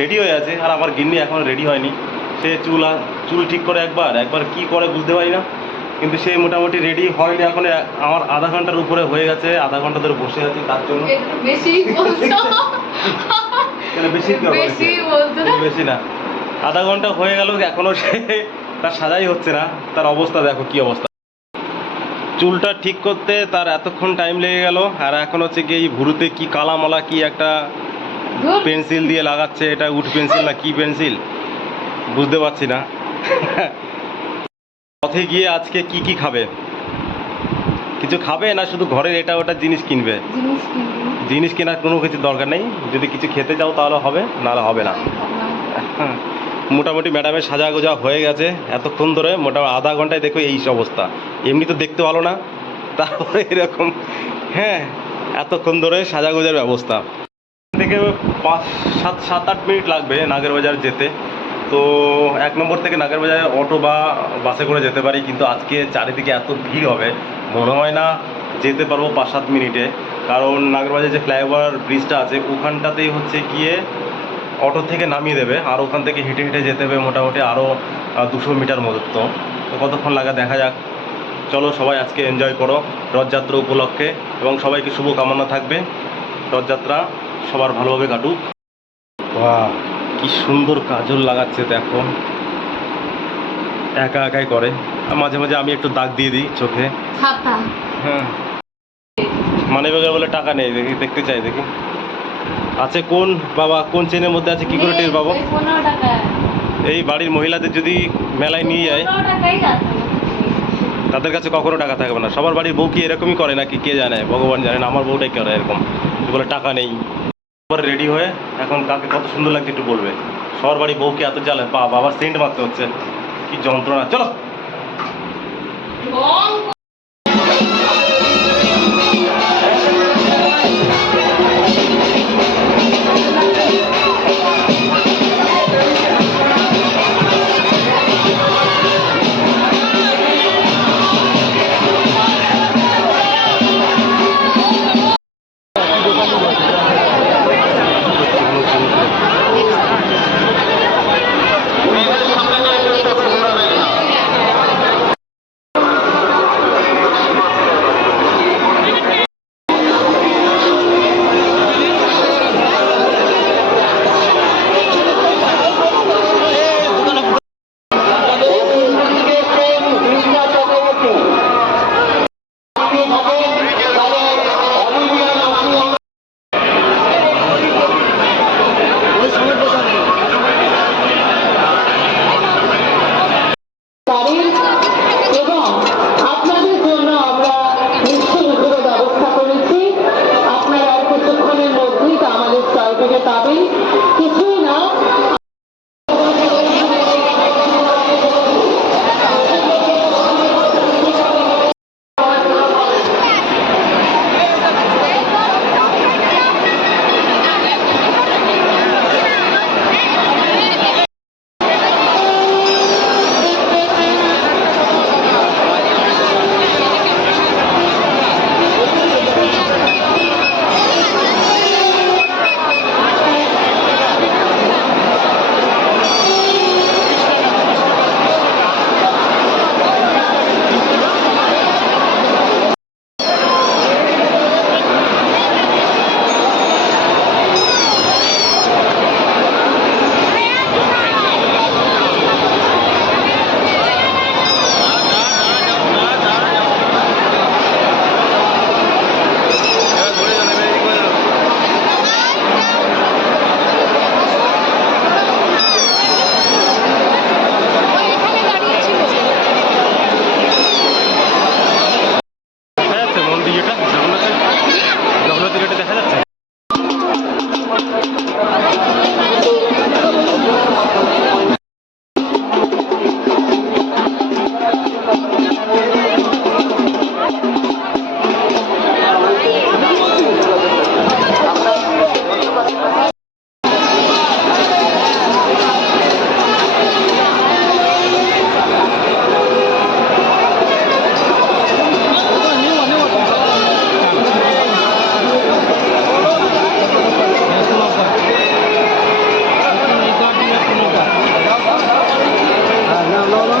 Ready হয়ে আছে, আর আমার গিন্নি এখনও রেডি হয়নি। সে চুল ঠিক করে একবার কি করে বুঝতে পারি না, কিন্তু সে মোটামুটি রেডি হয়নি এখন। আমার আধা ঘন্টার উপরে হয়ে গেছে, আধা ঘন্টা ধরে বসে আছি তার জন্য। বেশি বেশি না, আধা ঘন্টা হয়ে গেল, এখনো সে তার সাজাই হচ্ছে না। তার অবস্থা দেখো কি অবস্থা, চুলটা ঠিক করতে তার এতক্ষণ টাইম লেগে গেল। আর এখন হচ্ছে কি এই ভুরুতে কি কালামালা কি একটা পেন্সিল দিয়ে লাগাচ্ছে, এটা উড পেন্সিল না কি পেন্সিল বুঝতে পারছি না। পথে গিয়ে আজকে কি কি খাবে, কিছু খাবে না শুধু ঘরের এটা ওটা জিনিস কিনবে? জিনিস কেনার কোনো কিছু দরকার নেই, যদি কিছু খেতে চাও তাহলে হবে, নাহলে হবে না। মোটামুটি ম্যাডামের সাজা গোজা হয়ে গেছে এতক্ষণ ধরে, মোটামুটি আধা ঘন্টায় দেখো এই অবস্থা। এমনি তো দেখতে ভালো না, তারপরে এরকম। হ্যাঁ, এতক্ষণ ধরে সাজা গোজার ব্যবস্থা। থেকে 7-8 মিনিট লাগবে নাগেরবাজার যেতে। তো 1 নম্বর থেকে নাগেরবাজার অটো বা বাসে করে যেতে পারি, কিন্তু আজকে চারিদিকে এত ভিড় হবে, মনে হয় না যেতে পারবো 5-7 মিনিটে। কারণ নাগেরবাজার যে ফ্লাইওভার ব্রিজটা আছে ওখানটাতেই হচ্ছে গিয়ে অটো থেকে নামিয়ে দেবে, আর ওখান থেকে হেঁটে হেঁটে যেতে হবে মোটামুটি আরও 200 মিটার মতো। তো কতক্ষণ লাগে দেখা যাক। চলো সবাই আজকে এনজয় করো রথযাত্রা উপলক্ষে, এবং সবাইকে শুভকামনা থাকবে রথযাত্রা সবার ভালোভাবে কাটুক। বাহ, কি সুন্দর কাজল লাগাচ্ছে দেখো, একা একাই করে। আর মাঝে মাঝে আমি একটু দাগ দিয়ে দিই চোখে। হ্যাঁ, মানিব্যাগে বলে টাকা নেই, দেখি দেখতে চাই, দেখি আছে কোন বাবা, কোন চেনের মধ্যে আছে, কি করে টের পাবো? এই বাড়ির মহিলাদের যদি মেলায় নিয়ে যায় তাদের কাছে কখনো টাকা থাকবে না। সবার বাড়ির বউ কি এরকমই করে নাকি কে জানে, ভগবান জানেন। আমার বউটাই করে এরকম, বলে টাকা নেই। পরে রেডি হয়ে এখন কাকে কত সুন্দর লাগছে একটু বলবে। সবার বাড়ি বউকে এত জ্বালে, বাবার সেন্ট মারতে হচ্ছে, কি যন্ত্রণা। চলো। বাবা